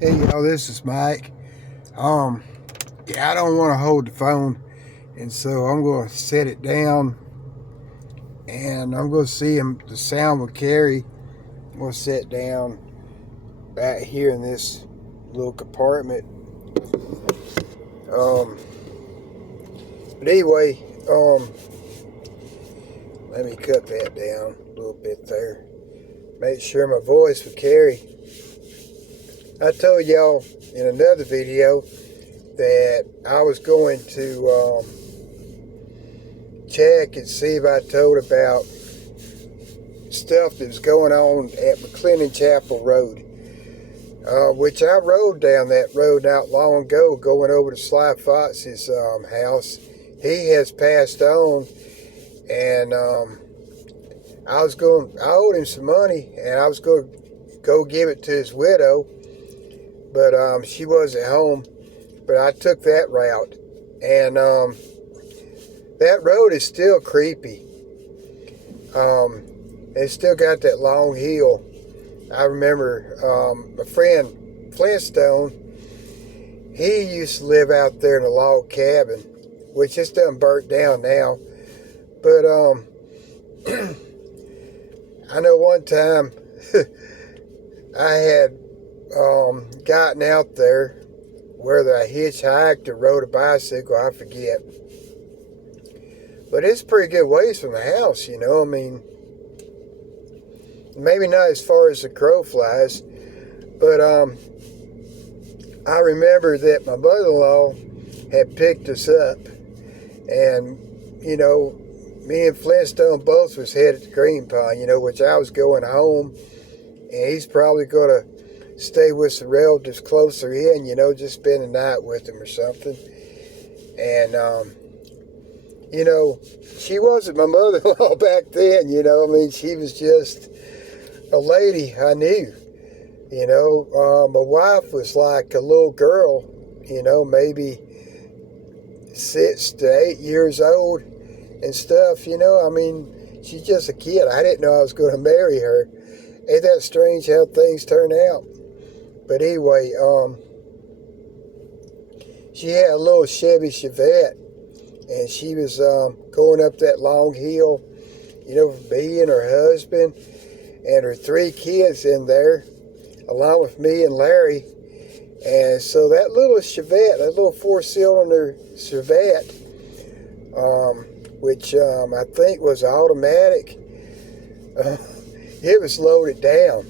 Hey y'all, this is Mike. Yeah, I don't want to hold the phone, and so I'm going to set it down, and I'm going to see him. The sound will carry. I'm going to sit down back here in this little compartment. Um, but anyway, let me cut that down a little bit there. Make sure my voice will carry. I told y'all in another video that I was going to check and see if I told about stuff that was going on at McClellan Chapel Road, which I rode down that road not long ago going over to Sly Fox's house. He has passed on, and I owed him some money, and I was going to go give it to his widow, but she wasn't home. But I took that route, and that road is still creepy. It's still got that long hill. I remember my friend Flintstone, he used to live out there in a log cabin, which is done burnt down now. But I know one time I had gotten out there, whether I hitchhiked or rode a bicycle, I forget. But it's pretty good ways from the house, you know. I mean, maybe not as far as the crow flies, but I remember that my mother-in-law had picked us up, and, you know, me and Flintstone both was headed to Green Pond, you know, which I was going home, and he's probably going to stay with some relatives closer in, you know, just spend the night with them or something. And, you know, she wasn't my mother-in-law back then, you know. I mean, she was just a lady I knew, you know. My wife was like a little girl, you know, maybe 6 to 8 years old and stuff, you know. I mean, she's just a kid. I didn't know I was going to marry her. Ain't that strange how things turn out? But anyway, she had a little Chevy Chevette, and she was going up that long hill, you know, me and her husband and her 3 kids in there, along with me and Larry. And so that little Chevette, that little 4-cylinder Chevette, which I think was automatic, it was loaded down,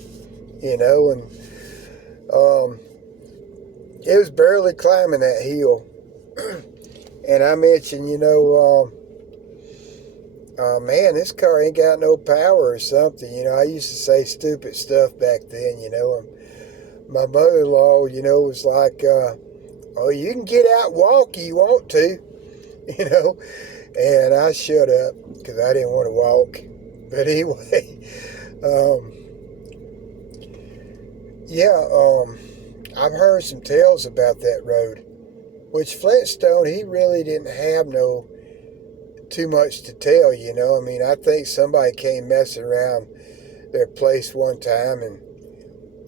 you know, and it was barely climbing that hill. And I mentioned, you know, man, this car ain't got no power or something. You know, I used to say stupid stuff back then, you know. And my mother-in-law, you know, was like, oh, you can get out and walk if you want to, you know. And I shut up because I didn't want to walk. But anyway, I've heard some tales about that road, which Flintstone, he really didn't have too much to tell, you know. I mean, I think somebody came messing around their place one time, and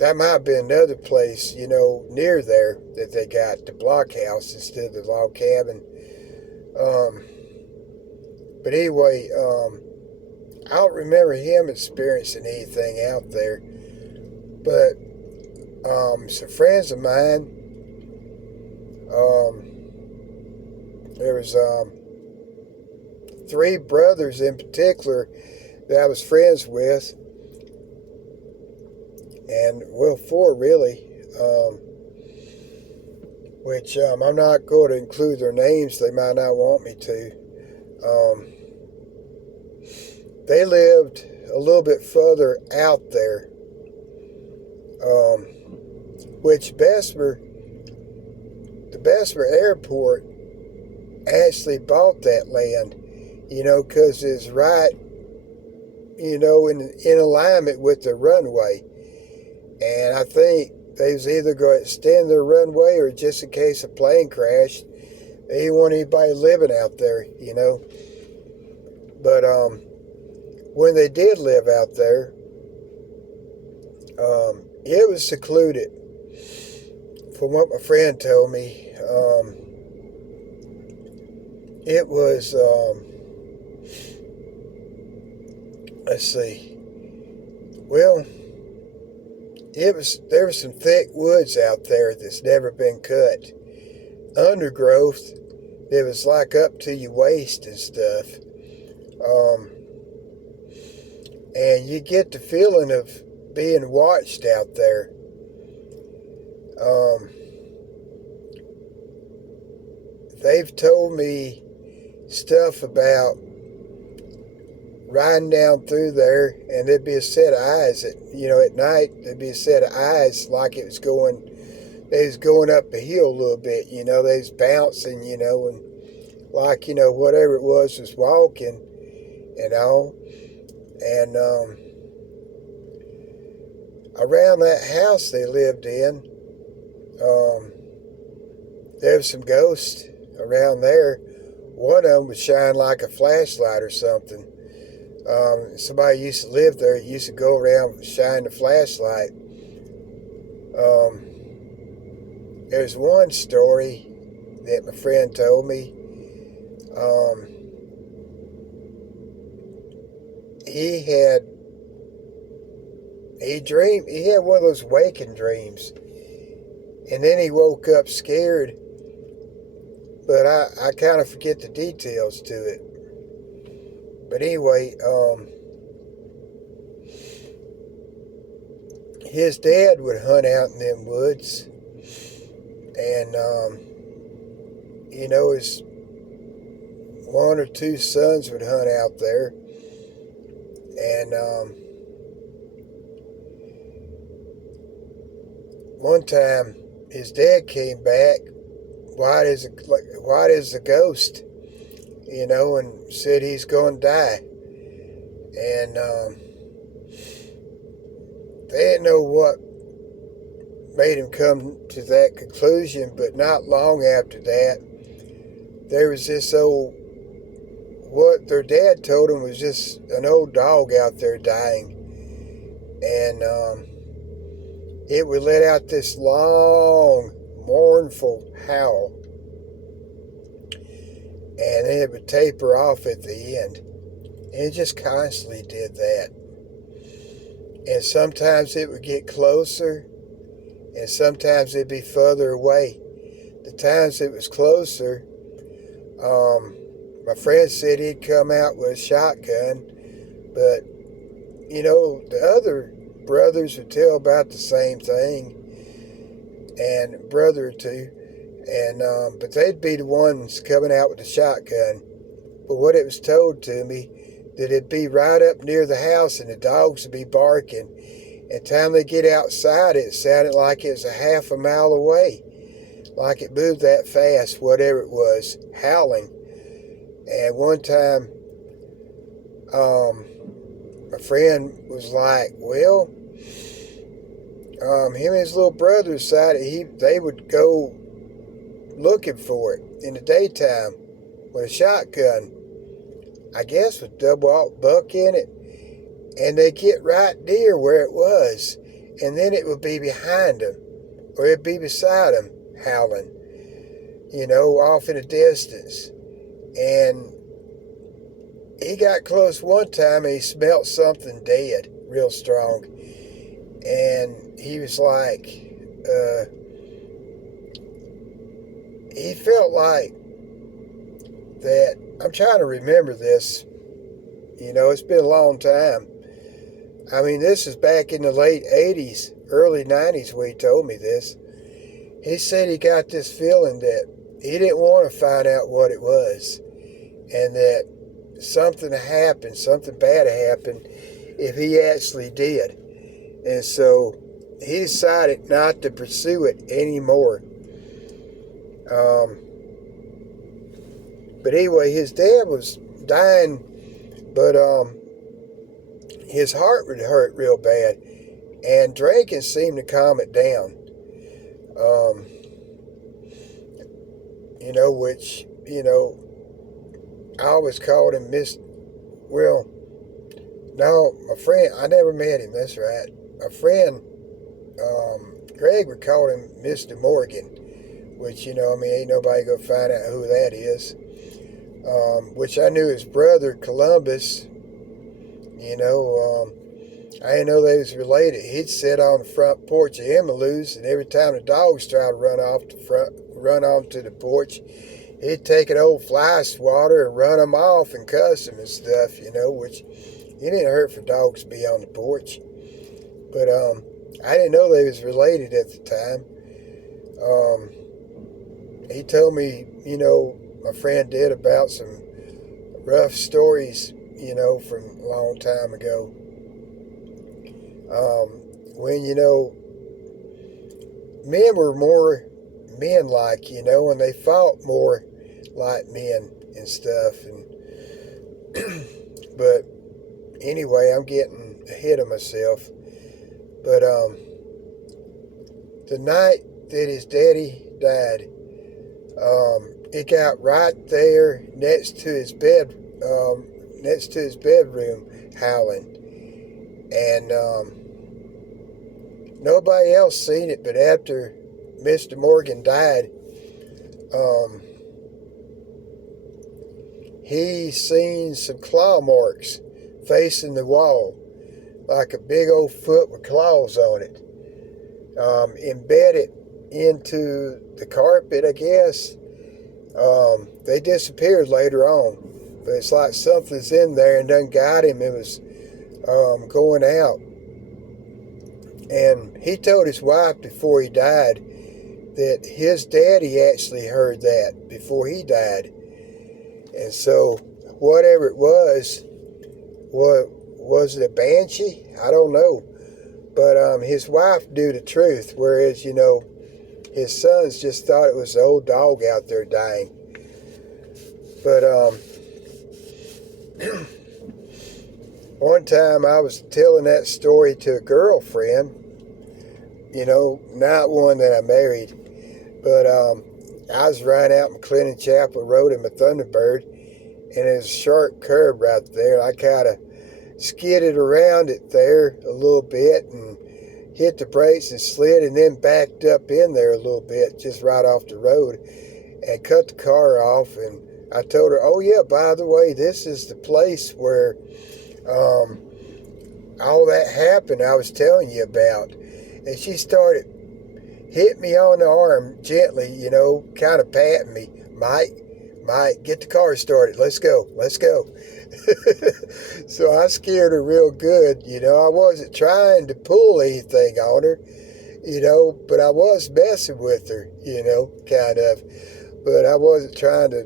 that might have been another place, you know, near there that they got the blockhouse instead of the log cabin. But anyway, I don't remember him experiencing anything out there. But some friends of mine, there was 3 brothers in particular that I was friends with, and well, 4 really, which I'm not going to include their names. They might not want me to. They lived a little bit further out there, which the Bessemer Airport actually bought that land, you know, because it's right, you know, in alignment with the runway. And I think they was either going to extend their runway, or just in case a plane crashed, they didn't want anybody living out there, you know. But when they did live out there, it was secluded. from what my friend told me, it was, let's see, well, there was some thick woods out there that's never been cut. Undergrowth that was like up to your waist and stuff. And you get the feeling of being watched out there. They've told me stuff about riding down through there, and there'd be a set of eyes at night. There'd be a set of eyes like they was going up a hill a little bit. They was bouncing, and like whatever it was walking, and all. And around that house they lived in, there was some ghosts around there. One of them would shine like a flashlight or something. Somebody used to live there. Used to go around and shine the flashlight. There's one story that my friend told me. He had one of those waking dreams, and then he woke up scared, but I kind of forget the details to it. But anyway, his dad would hunt out in them woods, and his one or two sons would hunt out there. And one time, his dad came back, white as a ghost, and said he's going to die. And they didn't know what made him come to that conclusion, but not long after that, there was this what their dad told them was just an old dog out there dying. And it would let out this long, mournful howl. And then it would taper off at the end. And it just constantly did that. And sometimes it would get closer, and sometimes it'd be further away. The times it was closer, my friend said he'd come out with a shotgun, but, the other brothers would tell about the same thing, and a brother or two, and but they'd be the ones coming out with the shotgun. But what it was told to me, that it'd be right up near the house, and the dogs would be barking. And time they get outside, it sounded like it was a half a mile away, like it moved that fast, whatever it was, howling. And one time, my friend was like, well, him and his little brother decided they would go looking for it in the daytime with a shotgun, I guess with double buck in it, and they get right near where it was, and then it would be behind them, or it'd be beside them, howling, off in the distance. And he got close one time, and he smelled something dead, real strong, and he was like, he felt like that. I'm trying to remember this. It's been a long time. I mean, this is back in the late 80s, early 90s when he told me this. He said he got this feeling that he didn't want to find out what it was, and that something happened, something bad happened if he actually did. And so he decided not to pursue it anymore. But anyway, his dad was dying, but his heart would hurt real bad, and drinking seemed to calm it down. Which, I always called him my friend, I never met him, that's right. My friend Greg would call him Mr. Morgan, which, you know, I mean, ain't nobody gonna find out who that is. Which I knew his brother, Columbus, you know, I didn't know they was related. He'd sit on the front porch of Emmylou's, and every time the dogs tried to run off to the porch, he'd take an old fly swatter and run them off and cuss them and stuff, you know, which it didn't hurt for dogs to be on the porch. But I didn't know they was related at the time. He told me, you know, my friend did about some rough stories, you know, from a long time ago. When, you know, men were more men-like, you know, and they fought more like men and stuff. And but anyway, I'm getting ahead of myself. But the night that his daddy died, it got right there next to his bedroom, howling, and nobody else seen it. But after Mr. Morgan died, he seen some claw marks facing the wall, like a big old foot with claws on it, embedded into the carpet, I guess. They disappeared later on, but it's like something's in there and done got him. It was going out. And he told his wife before he died that his daddy actually heard that before he died. And so whatever it was it a banshee? I don't know. But his wife knew the truth, whereas, you know, his sons just thought it was the old dog out there dying. But one time I was telling that story to a girlfriend, you know, not one that I married, but I was riding out McClellan Chapel Road in my Thunderbird, and there's a sharp curb right there. I kind of skidded around it there a little bit and hit the brakes and slid, and then backed up in there a little bit, just right off the road, and cut the car off. And I told her, oh yeah, by the way, this is the place where all that happened I was telling you about. And she started hitting me on the arm gently, you know, kind of patting me. Mike, get the car started. Let's go. So I scared her real good. You know, I wasn't trying to pull anything on her, you know, but I was messing with her, you know, kind of. But I wasn't trying to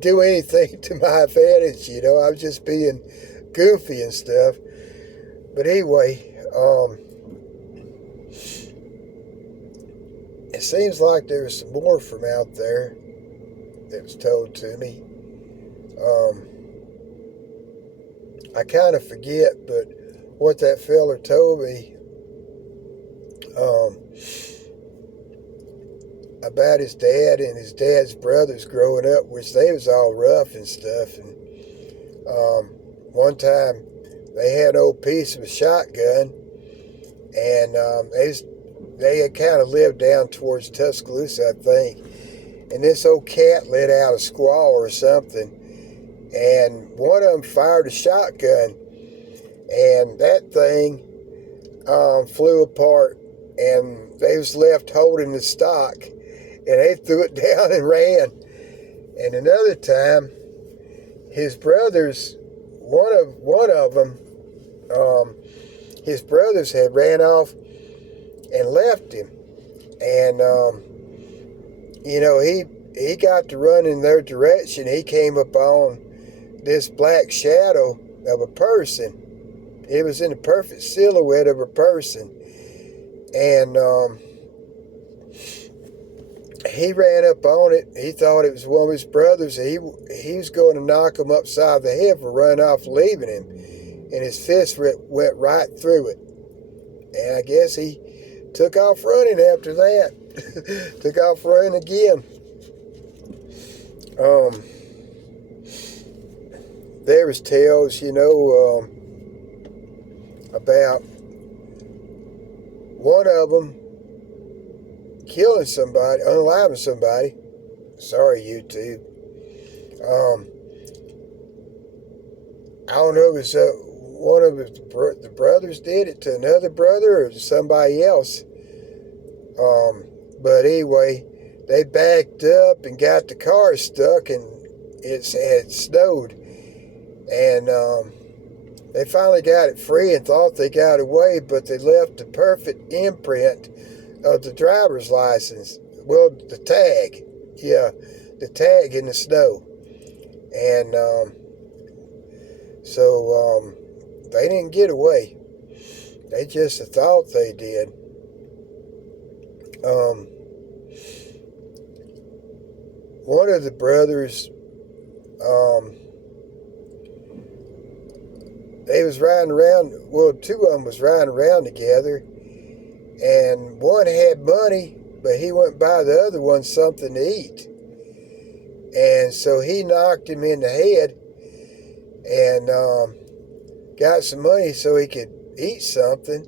do anything to my advantage, you know. I was just being goofy and stuff. But anyway, it seems like there was some more from out there that was told to me. I kind of forget, but what that feller told me about his dad and his dad's brothers growing up, which they was all rough and stuff. And one time they had an old piece of a shotgun, and they had kind of lived down towards Tuscaloosa, I think. And this old cat let out a squall or something, and one of them fired a shotgun, and that thing flew apart, and they was left holding the stock, and they threw it down and ran. And another time, his brothers, one of them, his brothers had ran off and left him, and you know, he got to run in their direction. He came upon this black shadow of a person. It was in the perfect silhouette of a person. And he ran up on it. He thought it was one of his brothers. He was going to knock him upside the head for running off, leaving him. And his fist went right through it. And I guess he took off running after that. Took off running again. There was tales, you know, about one of them killing somebody, unaliving somebody. Sorry, YouTube. I don't know if it was one of the brothers did it to another brother or somebody else. But anyway, they backed up and got the car stuck, and it had snowed. And they finally got it free and thought they got away, but they left the perfect imprint of the driver's license. Well, the tag. Yeah, the tag in the snow. And so they didn't get away. They just thought they did. One of the brothers, they was riding around, well, two of them was riding around together, and one had money, but he went buy the other one something to eat. And so he knocked him in the head and got some money so he could eat something.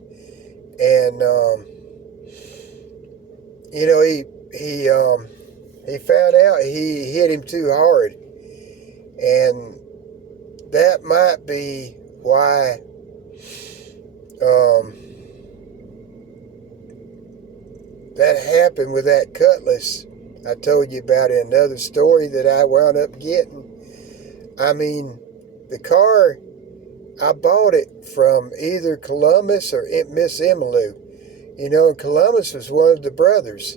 And you know, he found out he hit him too hard, and that might be why that happened with that cutlass I told you about in another story that I wound up getting. I mean, the car, I bought it from either Columbus or Miss Emmylou. You know, and Columbus was one of the brothers.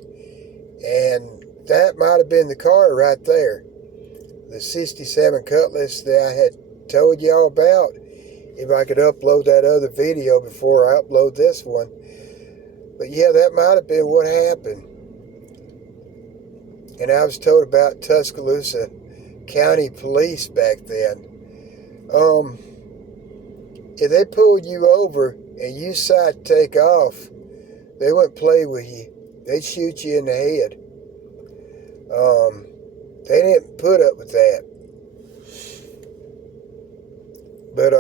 And that might have been the car right there. The 67 Cutlass that I had told y'all about. If I could upload that other video before I upload this one. But yeah, that might have been what happened. And I was told about Tuscaloosa County Police back then. If they pulled you over and you decided to take off, they wouldn't play with you. They'd shoot you in the head. They didn't put up with that. But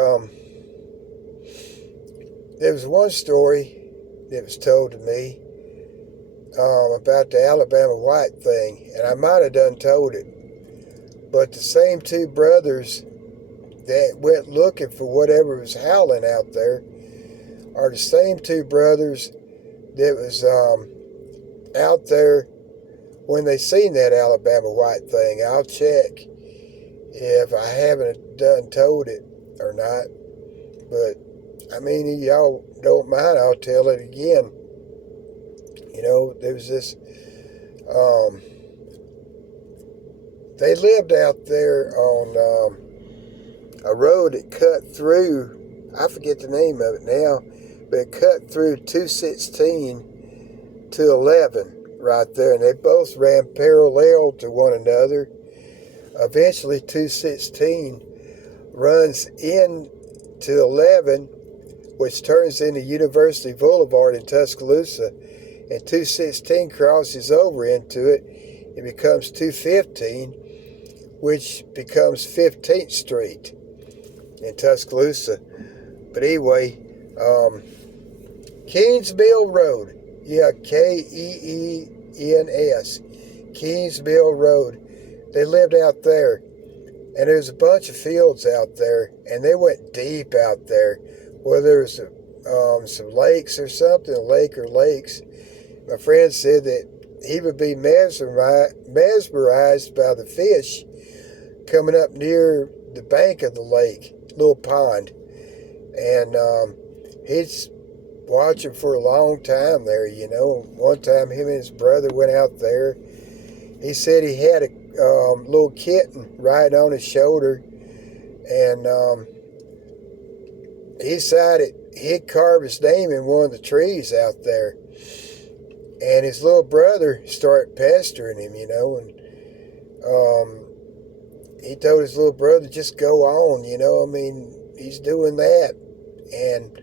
there was one story that was told to me about the Alabama White thing, and I might have done told it. But the same two brothers that went looking for whatever was howling out there are the same two brothers that was out there when they seen that Alabama White thing. I'll check if I haven't done told it or not. But, I mean, y'all don't mind, I'll tell it again. You know, there was this, they lived out there on a road that cut through, I forget the name of it now, but it cut through 216 to 11 right there, and they both ran parallel to one another. Eventually 216 runs into 11, which turns into University Boulevard in Tuscaloosa, and 216 crosses over into it. It becomes 215, which becomes 15th Street in Tuscaloosa. But anyway, Keens Mill Road. Yeah, Keens. Keens Mill Road. They lived out there. And there's a bunch of fields out there. And they went deep out there. Well, there was some lakes or something, a lake or lakes. My friend said that he would be mesmerized by the fish coming up near the bank of the lake, little pond. And he's watching for a long time there, you know. One time him and his brother went out there. He said he had a little kitten right on his shoulder, and he decided he'd carve his name in one of the trees out there. And his little brother started pestering him, you know, and he told his little brother, just go on, you know, I mean, he's doing that. And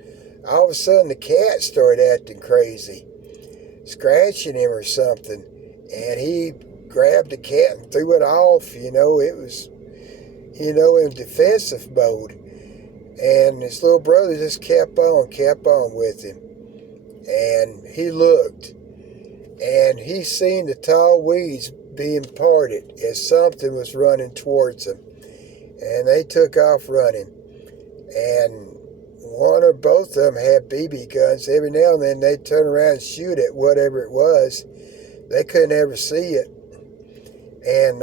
all of a sudden the cat started acting crazy, scratching him or something. And he grabbed the cat and threw it off, you know. It was, you know, in defensive mode. And his little brother just kept on with him. And he looked. and he seen the tall weeds being parted as something was running towards them. And they took off running. And one or both of them had BB guns. Every now and then they'd turn around and shoot at whatever it was. They couldn't ever see it. And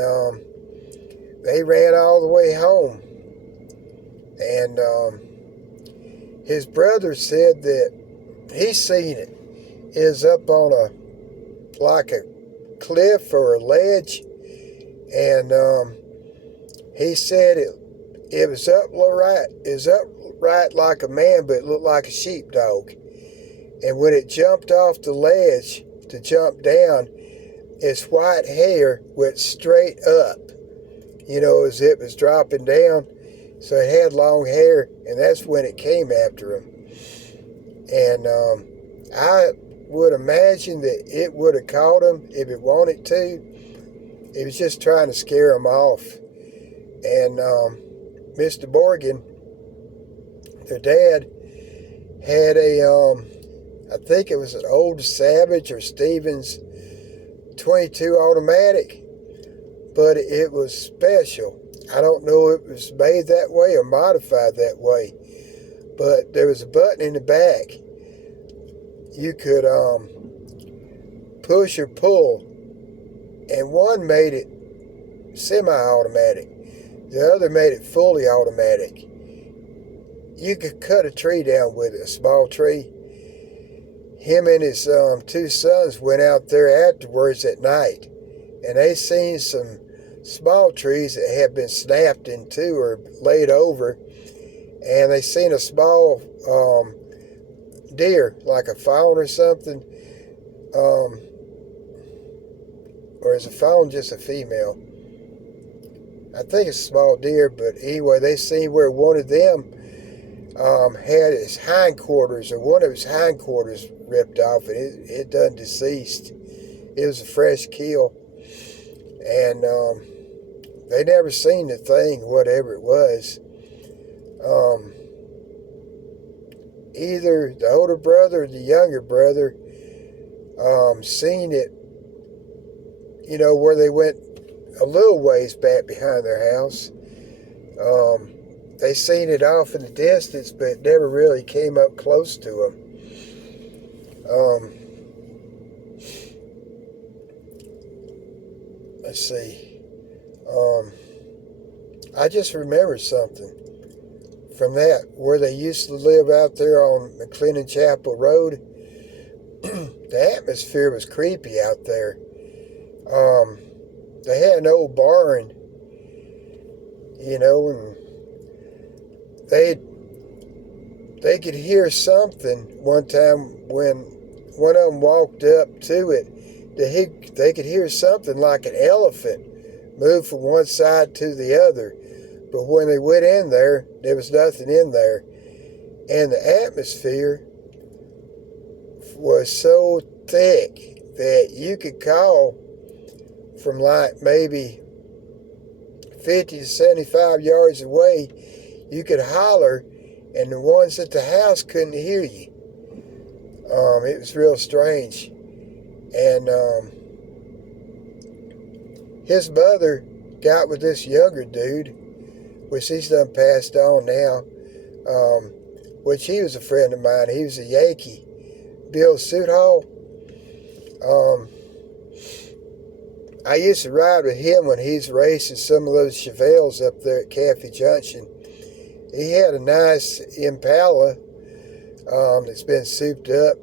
they ran all the way home. And his brother said that he seen it. It was up on like a cliff or a ledge. And he said it was upright. It was upright like a man, but it looked like a sheepdog. And when it jumped off the ledge to jump down, its white hair went straight up, as it was dropping down. So it had long hair, and that's when it came after him. And I would imagine that it would have caught him if it wanted to. It was just trying to scare him off. And Mr. Morgan, their dad, had I think it was an old Savage or Stevens 22 automatic, but it was special. I don't know if it was made that way or modified that way, but there was a button in the back. You could push or pull, and one made it semi-automatic. The other made it fully automatic. You could cut a tree down with it, a small tree. Him and his two sons went out there afterwards at night, and they seen some small trees that had been snapped in two or laid over, and they seen a small deer, like a fawn or something, or is a fawn just a female? I think it's a small deer, but anyway, they seen where one of them had his hindquarters, or one of his hindquarters ripped off, and it done deceased. It was a fresh kill. And they never seen the thing, whatever it was. Either the older brother or the younger brother seen it, where they went a little ways back behind their house. They seen it off in the distance, but it never really came up close to them. Let's see. I just remembered something from that, where they used to live out there on McClellan Chapel Road. The atmosphere was creepy out there. They had an old barn, and they could hear something one time when one of them walked up to it. They could hear something like an elephant move from one side to the other. But when they went in there, there was nothing in there. And the atmosphere was so thick that you could call from like maybe 50 to 75 yards away. You could holler, and the ones at the house couldn't hear you. It was real strange. And his mother got with this younger dude, which he's done passed on now, which he was a friend of mine. He was a Yankee, Bill Sudhall. I used to ride with him when he's racing some of those Chevelles up there at Caffey Junction. He had a nice Impala that's been souped up,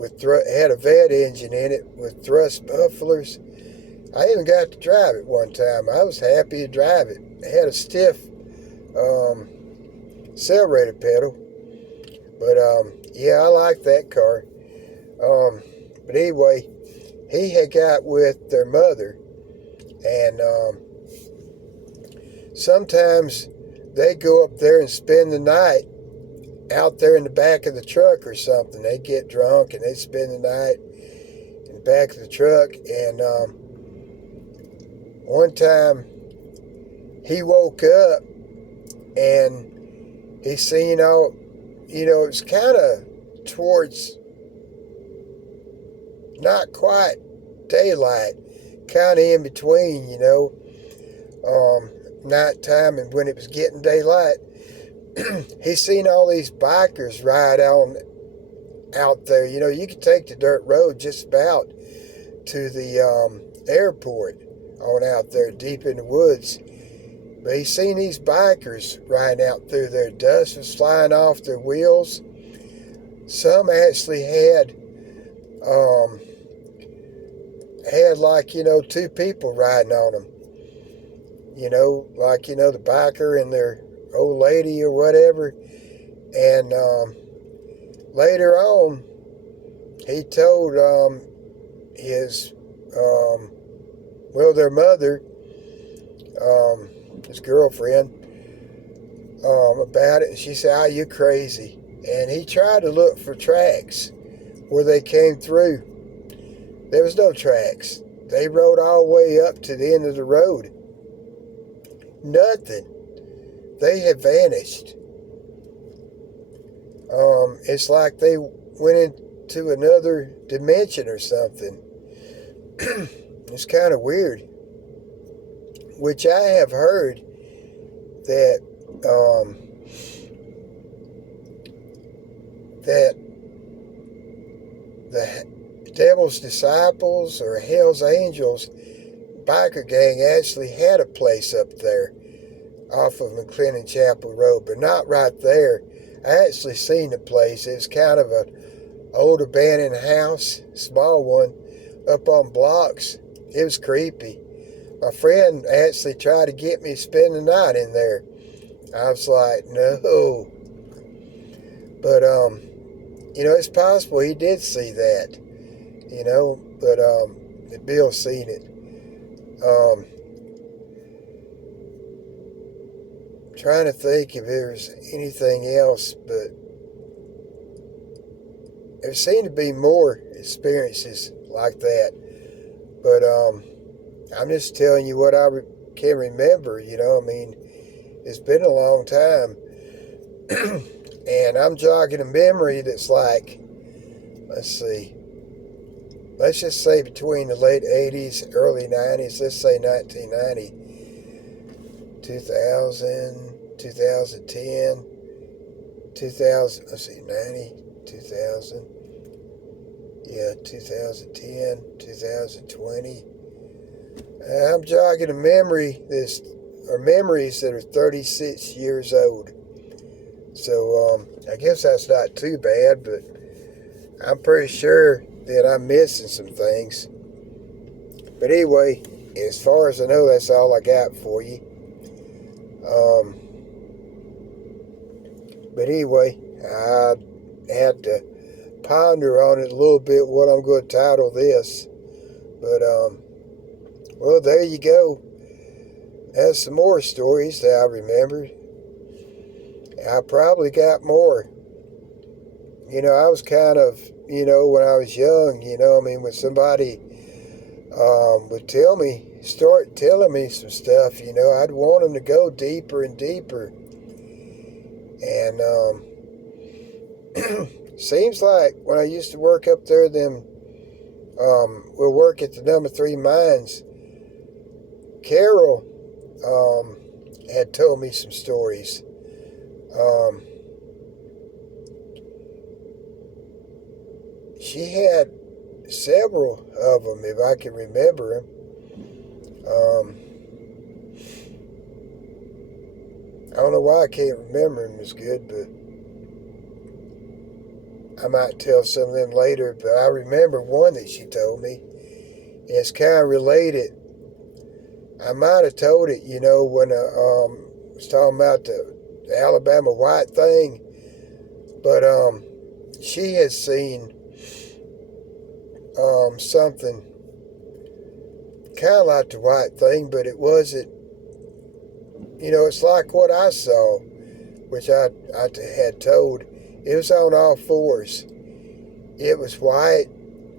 had a vet engine in it with thrust mufflers. I even got to drive it one time. I was happy to drive it. It had a stiff accelerator pedal. But yeah, I like that car. But anyway, he had got with their mother, and sometimes they'd go up there and spend the night out there in the back of the truck or something. They'd get drunk and they'd spend the night in the back of the truck. And one time he woke up and he seen all, it was kind of towards, not quite daylight, kind of in between, nighttime and when it was getting daylight. He seen all these bikers ride on out there. You could take the dirt road just about to the airport on out there deep in the woods. But he seen these bikers riding out through there. Dust was flying off their wheels. Some actually had like, two people riding on them. Like, the biker and their old lady or whatever. And later on, he told their mother, his girlfriend, about it. And she said, you're crazy. And he tried to look for tracks where they came through. There was no tracks. They rode all the way up to the end of the road. Nothing. They had vanished. It's like they went into another dimension or something. It's kind of weird. Which I have heard that the Devil's Disciples or Hell's Angels biker gang actually had a place up there off of McClellan Chapel Road, but not right there. I actually seen the place. It was kind of an old abandoned house, small one, up on blocks. It was creepy. My friend actually tried to get me to spend the night in there. I was like, no. But, it's possible he did see that, but Bill seen it. Trying to think if there's anything else, but there seemed to be more experiences like that. But I'm just telling you what I can remember, it's been a long time. And I'm jogging a memory that's like, let's just say between the late 80s, early 90s, let's say 1990, 2000, 2010, 2000, 90, 2000, 2010, 2020. I'm jogging a memory memories that are 36 years old. So I guess that's not too bad, but I'm pretty sure that I'm missing some things. But anyway, as far as I know, that's all I got for you. But anyway, I had to ponder on it a little bit, what I'm going to title this. But, well, there you go. That's some more stories that I remembered. I probably got more. I was kind of, when I was young, when somebody would start telling me some stuff, I'd want them to go deeper and deeper. And seems like when I used to work up there, we'll work at the number 3 mines, Carol had told me some stories. She had several of them, if I can remember them. I don't know why I can't remember them as good, but I might tell some of them later. But I remember one that she told me, and it's kind of related. I might have told it, when I was talking about the Alabama white thing, but she has seen something kind of like the white thing, but it wasn't. It's like what I saw, which I had told. It was on all fours. It was white.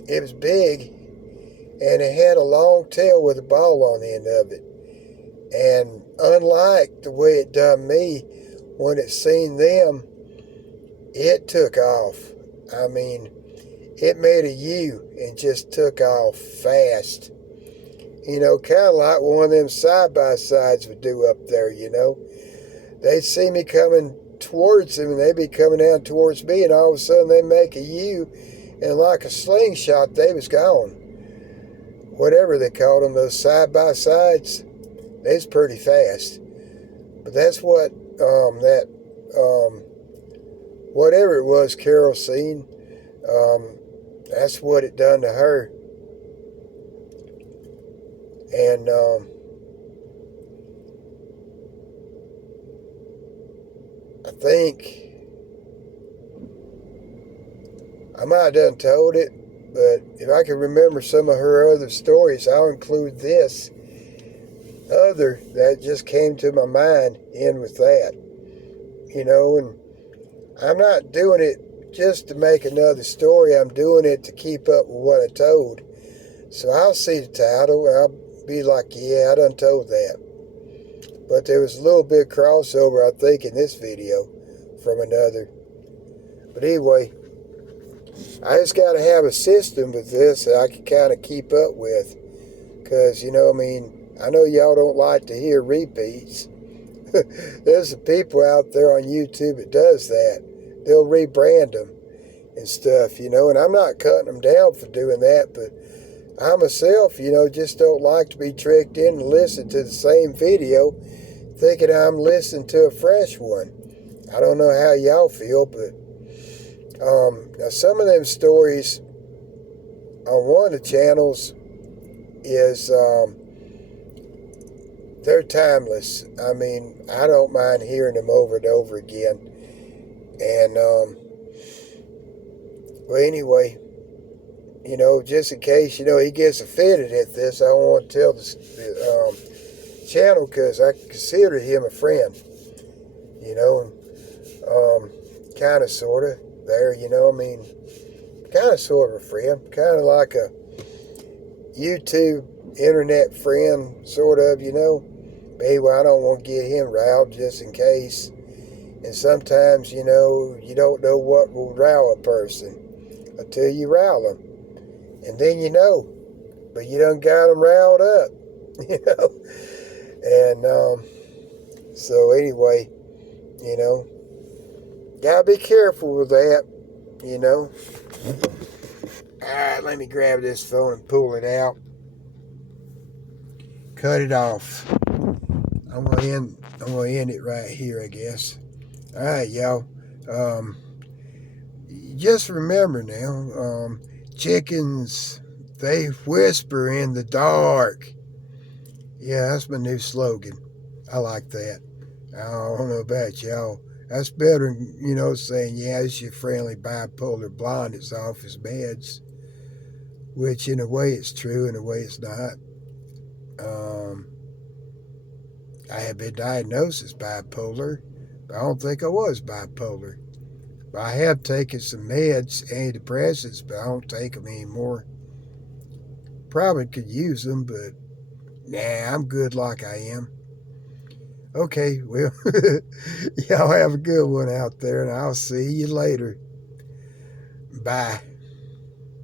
It was big, and it had a long tail with a ball on the end of it. And unlike the way it done me, when it seen them, it took off. I mean, it made a U and just took off fast. You know, kind of like one of them side-by-sides would do up there, you know. They'd see me coming towards them, and they'd be coming down towards me, and all of a sudden they make a U, and like a slingshot, they was gone. Whatever they called them, those side-by-sides, they was pretty fast. But that's what whatever it was Carol seen, that's what it done to her. And I think I might have done told it, but if I can remember some of her other stories, I'll include this other that just came to my mind in with that. You know, and I'm not doing it just to make another story. I'm doing it to keep up with what I told. So I'll see the title and I'll be like, yeah, I done told that. But there was a little bit of crossover, I think, in this video from another. But anyway, I just got to have a system with this that I can kind of keep up with. Because, you know, I mean, I know y'all don't like to hear repeats. There's some people out there on YouTube that does that. They'll rebrand them and stuff, you know. And I'm not cutting them down for doing that, but I myself, you know, just don't like to be tricked in and listen to the same video thinking I'm listening to a fresh one. I don't know how y'all feel, but now some of them stories on one of the channels is they're timeless. I mean, I don't mind hearing them over and over again. And well, anyway, you know, just in case, you know, he gets offended at this, I don't want to tell the channel, because I consider him a friend, you know, kind of, sort of, there, you know, I mean, kind of, sort of a friend, kind of like a YouTube internet friend, sort of, you know. But anyway, I don't want to get him riled just in case. And sometimes, you know, you don't know what will rile a person until you rile them. And then you know. But you done got them riled up, you know. And so anyway, you know, gotta be careful with that, you know. Alright, let me grab this phone and pull it out. Cut it off. I'm gonna end it right here, I guess. Alright, y'all. Just remember now, chickens, they whisper in the dark. Yeah, that's my new slogan. I like that. I don't know about y'all. That's better than, you know, saying, yeah, it's your friendly bipolar blonde that's off his meds. Which, in a way, it's true. In a way, it's not. I have been diagnosed as bipolar, but I don't think I was bipolar. But I have taken some meds, antidepressants, but I don't take them anymore. Probably could use them, but nah, I'm good like I am. Okay, well, y'all have a good one out there, and I'll see you later. Bye.